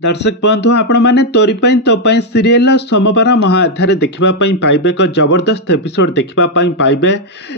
दर्शक बंधु आपण मैंने तोरी तो सीरियल सोमवार महाअध्याय देखा पाइबे एक जबरदस्त एपिसोड देखा पाइबे।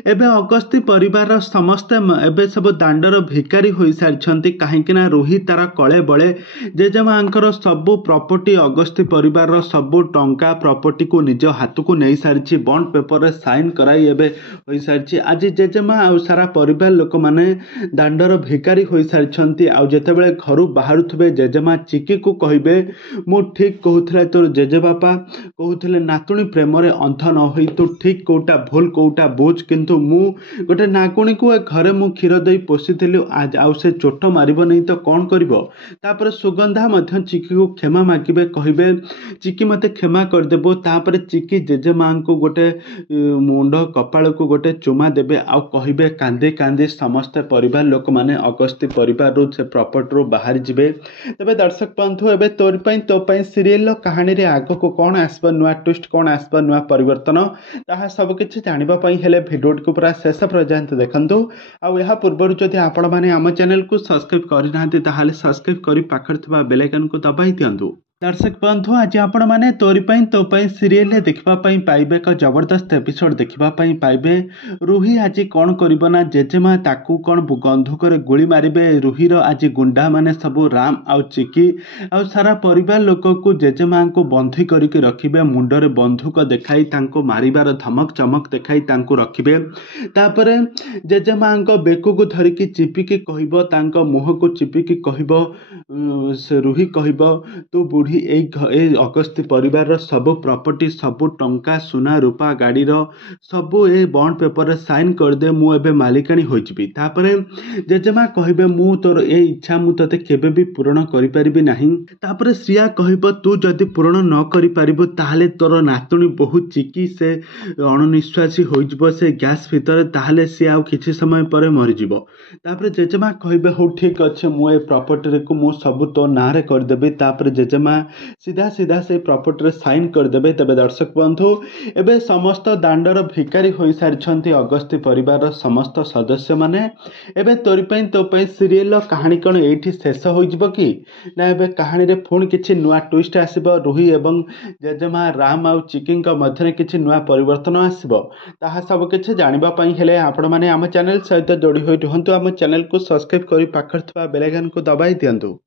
एबे अगस्ती परिवार समस्ते एबे सब दांडर भिकारी हो सारी कहीं रुही तार कले बले जेजेमा सबू प्रॉपर्टी अगस्ती परिवार सबू टंका प्रॉपर्टी को निज हाथ को नहीं सारी बॉन्ड पेपर रे साइन कराई एबे हो सारी। आज जेजेमा आ सारा परिवार लोक मैंने दांडर भिकारी हो सारी आते घर बाहर थे जेजेमा चिकी को कहे मु ठीक कहूला तोर जेजेबापा कहते नातुणी प्रेम अंत न हो तू ठीक कौटा भूल कौटा बुझ किंतु मु गोटे नाकुणी को घरे मु क्षीर दे पोषी आज आउ से चोट मारिब नहीं तो कौन कर सुगंधा चिकी को क्षमा मागिबे कहे चिकी मते क्षमा करदेबो तापर चिकी जेजेमा को गोटे मुंड कपाल को गोटे चुमा देबे आउ कहे कांदी कांदी समस्त परिवार लोक माने अगस्ती परिवार रू से प्रॉपर्टी रू बाहर जिबे। तबे दर्शक बंधु एबे तोरी सीरियल कहानी रे आगो को कौन आसबा नुआ ट्विस्ट कौन आसबा नुआ परिवर्तन ताहा सब किछि जानिबा पई हेले वीडियो को पूरा शेष पर्यंत देखंतु। आ यहा पूर्व जदि आपण माने हम चैनल को सब्सक्राइब करि नाहंती ताहाले सब्सक्राइब करि पाखर थबा बेल आइकन को दबाई दियंतु। दर्शक बंधु आज आपण मैंने तोरी सीरियल देखा पाइबे एक जबरदस्त एपिसोड देखा पाइबे। रुही आज कौन करना जेजेमा ताकू कौन बंधुक गुली मारे रुहीर आज गुंडा माने सबू राम आउ चिकी आउ सारा परिवार लोक को जेजेमा को बंधी करके रखिबे मुंडरे बंधुक देखाई तांको मारिबार धमक चमक देखाई तांको रखिबे। तापरे जेजेमा बेकू को धरिकी चिपिकी कहबो तांको मुह को चिपिकी कहबो से रुही कहबो तू बुढ़ी अगस्ती परिवार सबू प्रॉपर्टी सबू टंका सुना रूपा गाड़ी सबू ए बॉन्ड पेपर रे साइन करदे मु एबे मालिकाणी होइजिबी। तापरे जेजेमा कहबे मु तोर ए इच्छा मु तते केबे भी पूर्ण करि परिबी नाही। तापरे श्रिया कहबो तू जदि पूर्ण न करि परिबो ताहाले तोर नातुणी बहुत चिकी से अणनिश्वासी होइजिबो से गैस भीतर ताहाले से आउ किछि समय परे मरि जिवो। तापरे जेजेमा कहबे हो ठीक अछि मु ए प्रॉपर्टी को मु सबू तो नारे कर देबे। तापरे जेजेमा सीधा सीधा से प्रॉपर्टी रे साइन करदेबे। तबे दर्शक बंधु एबे समस्त दांडर भिकारी हो सारी अगस्ती परिवार समस्त सदस्य माने एबे तोरी सीरियल कहानी कौन एठी शेष हो कि ना एबे कहानी रे पुणी किछि नुआ ट्विस्ट आसीबो रुही एवं जेजेमा राम आउ चिकी मध्य किछि नुआ परिवर्तन आसीबो ताहा सब किछि जानिबा पई हेले आपण माने हम चैनल सहित जोड़ी होई रहंतु। हम चैनल को सब्सक्राइब करी पाखर थवा बेल आइकन को दबाई दियंतु।